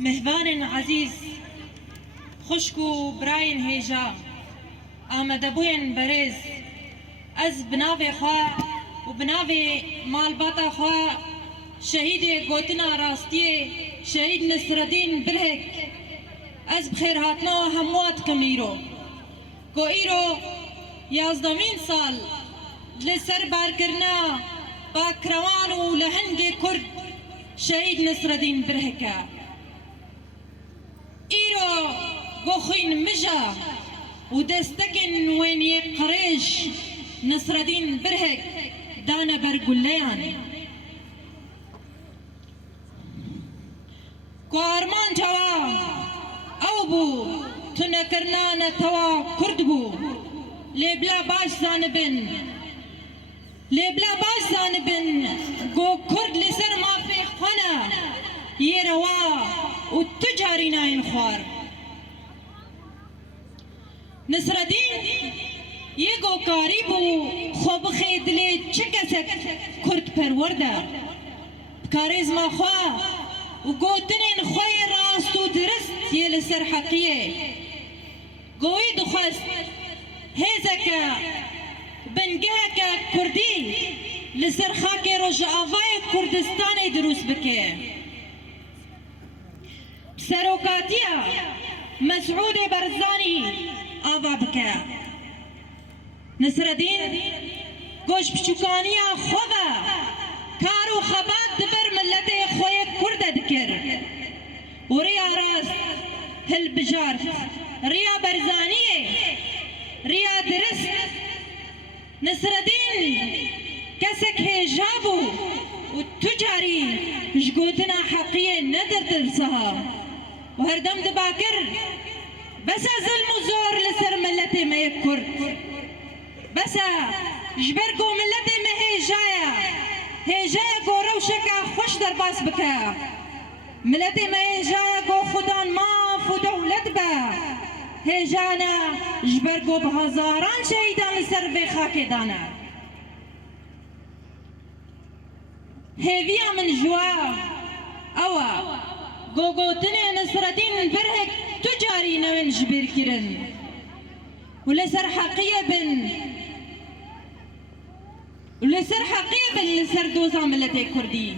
مهوان عزیز خشک و براین هیجا آمده بوین برز از بناو خواه و بناو مالباتا خواه شهید گوتنا راستی شهید نصرالدین برهک از بخیر هاتنا هموات کمیرو گو ایرو 11 سال لسر بارکرنا با کروان و لهنگ کرد شهید نصرالدین برهکه ایرو گوخین مجا و دستکن وینی قریش نصرالدین برهک دانه برگلیان کو آرمان توا او بو تو نکرنان توا کرد بو لیبلا باش زانبن گو کرد لسر مافی خانه یه روا و تجاری ناین خوار نصرالدین یه گو کاری بو خوب خیدلی چه کسک کرد پرورده بکاریز ما خواه و گوتنین خوی راست و درست یه لسر حقیه گوی دخواست هیزکه بنگهکه کردی لسر خاک روش آوای کردستان دروس بکه سروکاتیا مسعود برزانی آوا بکه نصرالدین گوش بچوکانیا خوبه کارو خبات دبر ملت خوی کرد دکر و ریا راست هل بجارت ریا برزانیه ریا درست نصرالدین کسک هجابو و تجاری جگوتنا حقیه ندر درسها و هردم دباکر بس ظلم و زور لسر ملت ما کرد بس جبرگو ملت ما هجایا گو روشکا خوش در باس بکا ملت ما هجایا گو خودان ماف و دولت با هجانا جبرگو بهزاران شهیدان لسر به خاک دانا هیویا من جوا اوا گوگوتنی نصرالدین برهک تجاری نوین جبیر کرن و لسر حقیه بن لسر دوزا ملت کردی